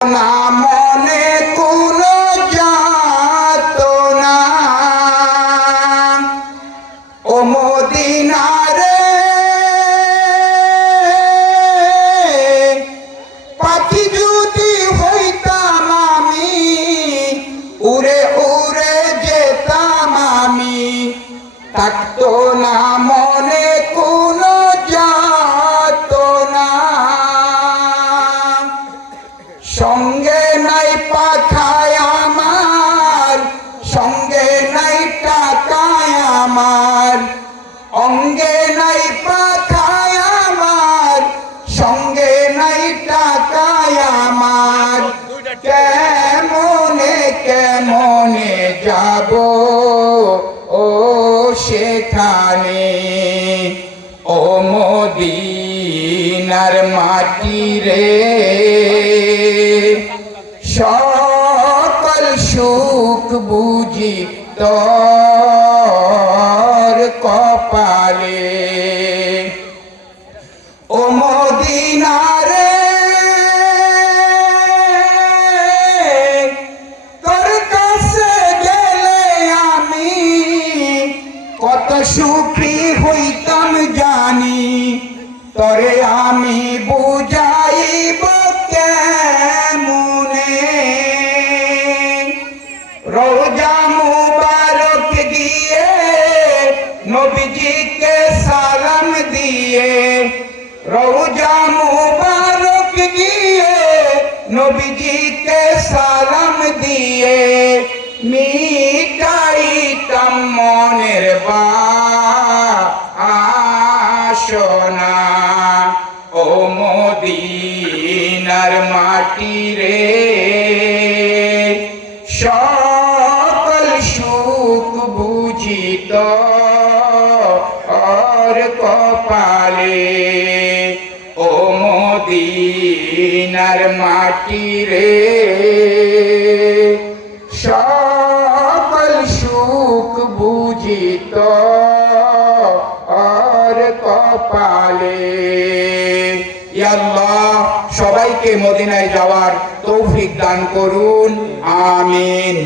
মনে কোনো যাত না। ও মদিনারে পাখি যদি হইতাম আমি, উড়ে উড়ে যেতাম আমি, থাকতো না সঙ্গে নাই পাখায় আমার, সঙ্গে নাই টাকায় আমার। অঙ্গে নাই পাখায় আমার, সঙ্গে নাই টাকায় আমার। কেমনে কেমনে যাব? ও সেখানে, ও মদিনার মাটি রে। সুখ বুঝি তোর কপালে। ও মদিনারে, তোর কাছে গেলে আমি কত সুখী হইতাম জানি, তরে আমি রোজা মুবারক গিয়ে নবীজিকে সালাম দিয়ে। রোজা মুবারক গিয়ে নবীজিকে সালাম দিয়ে। মিটাইতাম মনের বাসনা। ও মদিনার মাটি রে বুঝিত আর কপালে ও মদিনার মাটি রে সকল সুখ বুঝিত আর কপালে। আল্লাহ, সবাইকে মদিনায় যাওয়ার তৌফিক দান করুন, আমিন।